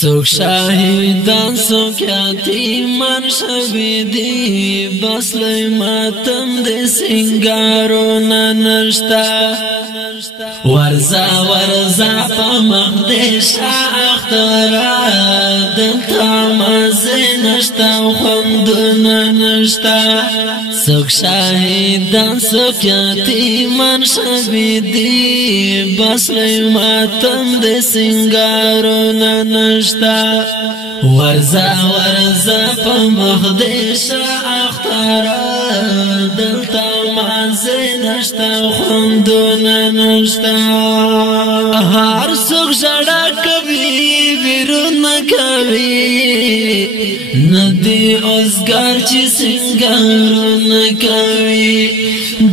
سوک شاهدان سوک یتیمان شوی دی بس لوی ماتم دی سنگارون نشتا ورزا ورزا پا مخدش اخترا دلتا مزی نشتا و خوندون نشتا سوک شاهدان سوک یتیمان شوی دی بس لوی ماتم دی سنگارون نشتا ورزا ورزا پا مخدش اخترا دلتا مزی نشتا و خوندون نشتا هر سوک جڑا کبھی بیرون کبھی ندی ازگار چی سنگارون کبھی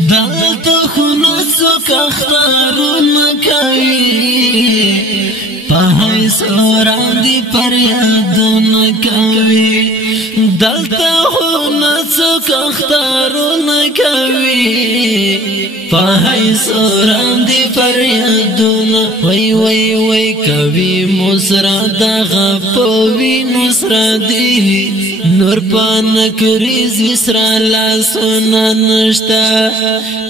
دلتا خونو سوک اختارون کبھی پاہی سوران دی پر یادون کبھی دلتا خونو سوک اختارون کبھی پاہی سوران دی پر یادون وی وی وی کبھی مسرا دا غفوی نسرا دی نور پانک ریزی سرا لاسونا نشتا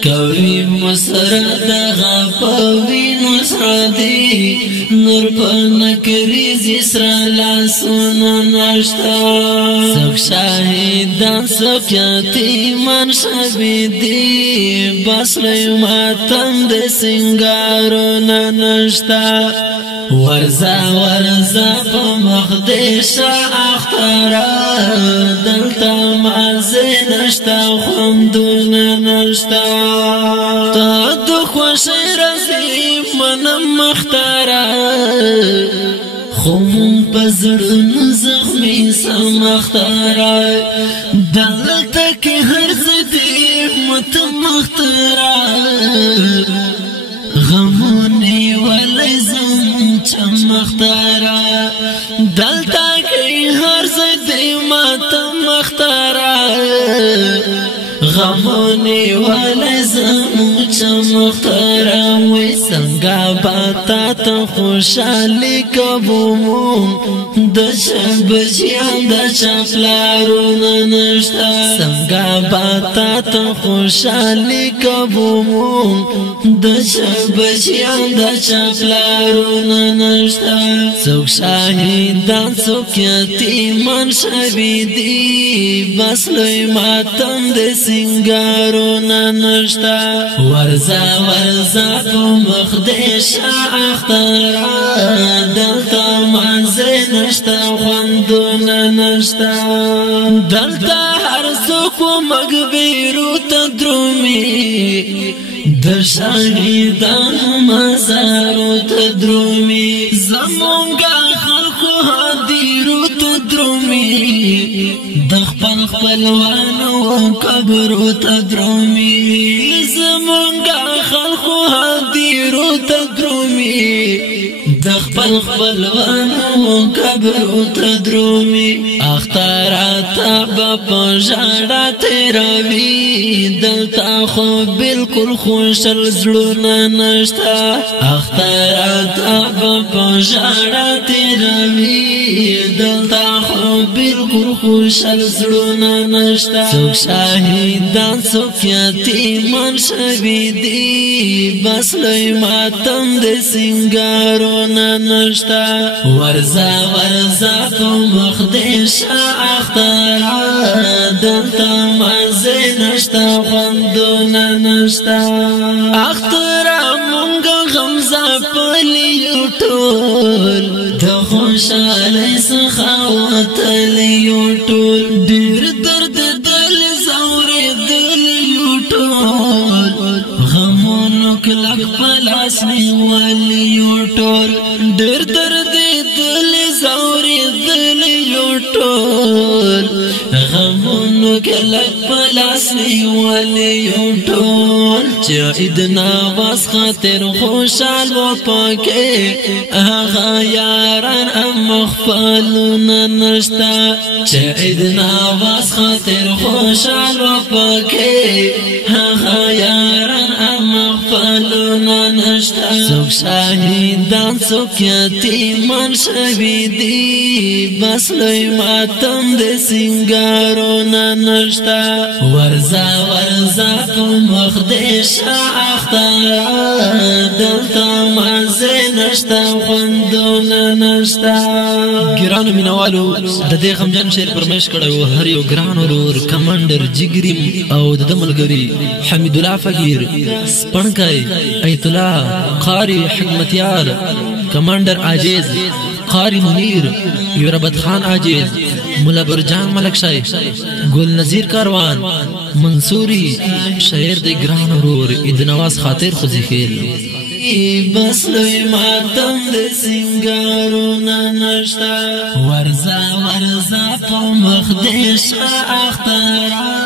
کبھی مسرا دا غفوی نسرا دی نور پانک ریزی سرا لاسونا نشتا سوک شاہدان سوک یتیمان شوی دی بس لوی ماتم دی سنگارون نشتا ورزا ورزا پا مخدش اخترا دلتا مازی نشتا خوندون نشتا تا دو خوشی رزی منم اخترا خون پزرن زخمی سم اخترا دلتا که هر زدی متم اخترا غمونی ولی زم چم اخترا دلتا که هر زدی متم اخترا غمونی ولی زم چم اخترا وی سنگا باتا تا خوشالی کبومون دچا بچیان دچا پلارون نشتا سنگا باتا تا خوشالی کبومون دچا بچیان دچا پلارون نشتا سوک شاهدان سوک یتیمان شوی دی بس لوی ماتم دی سنگارون نشتا ورزا ورزا پا مخدش اخترا دلتا مازی نشتا خوندون نشتا دلتا هر سوکو مگبیرو تدرومی در شاهدان مزارو تدرومی زمونگا خلقو حدیرو تدرومی دخپل خپلوانو قبرو تدرومی زمونگا خلقو حدیرو تدرومی دخپل خپلوانو قبرو تدرومی اختراتا با جاڑا تیراوی دلتا خو بالکل خوشل زلونا نشتا اختراتا با جاڑا تیراوی دلتا خو بالکل خوشل زلونا نشتا سوک شاهدان سوک یتیمان شوی دی بس لوی ماتم دی سنگارون نشتا ورزا ورزا پا مخدش اخترا دلتا مازی نشتا خوندون نشتا اخترا مونگا غمزا پلیو ٹول دا خوشالی سخاوت لیو ٹول دیر درد دل زوری دلیو ٹول غمونو کلک پلاس نیوالیو ٹول دیر درد دل زوری دلیو ٹول غمونو کلک پلاس نیوالیو ٹول چاید نواز خاطر خوشال و پاکے آغا یاران ام مخفالون نشتا چاید نواز خاطر خوشال و پاکے آغا یاران ام مخفالون نشتا څوک شاهدان څوک یتیمان شوي دي بس لوی ماتم د سنگارونه نشتا ورځه ورځه په مخ دې شه اختر دلته مزه نشتا خوندونه نشتا ګرانو مینوالو د دې غمجن شعر پرمیش کړی و هر یو ګران ورور کمانډر جګریم او د ملګري حمید الله فقیر سپڼکی ایت الله قاری حکمتیار کمانډر عاجز قاری منیر یوربت خان عاجز مولا برجان ملک شای گل نظیر کاروان منصوری شاعر د ګران ورور عید نواز خاطر خوځي خیل بس لوی ماتم د سنگارونه نشتا ورځه ورځه په مخ دې شه اختر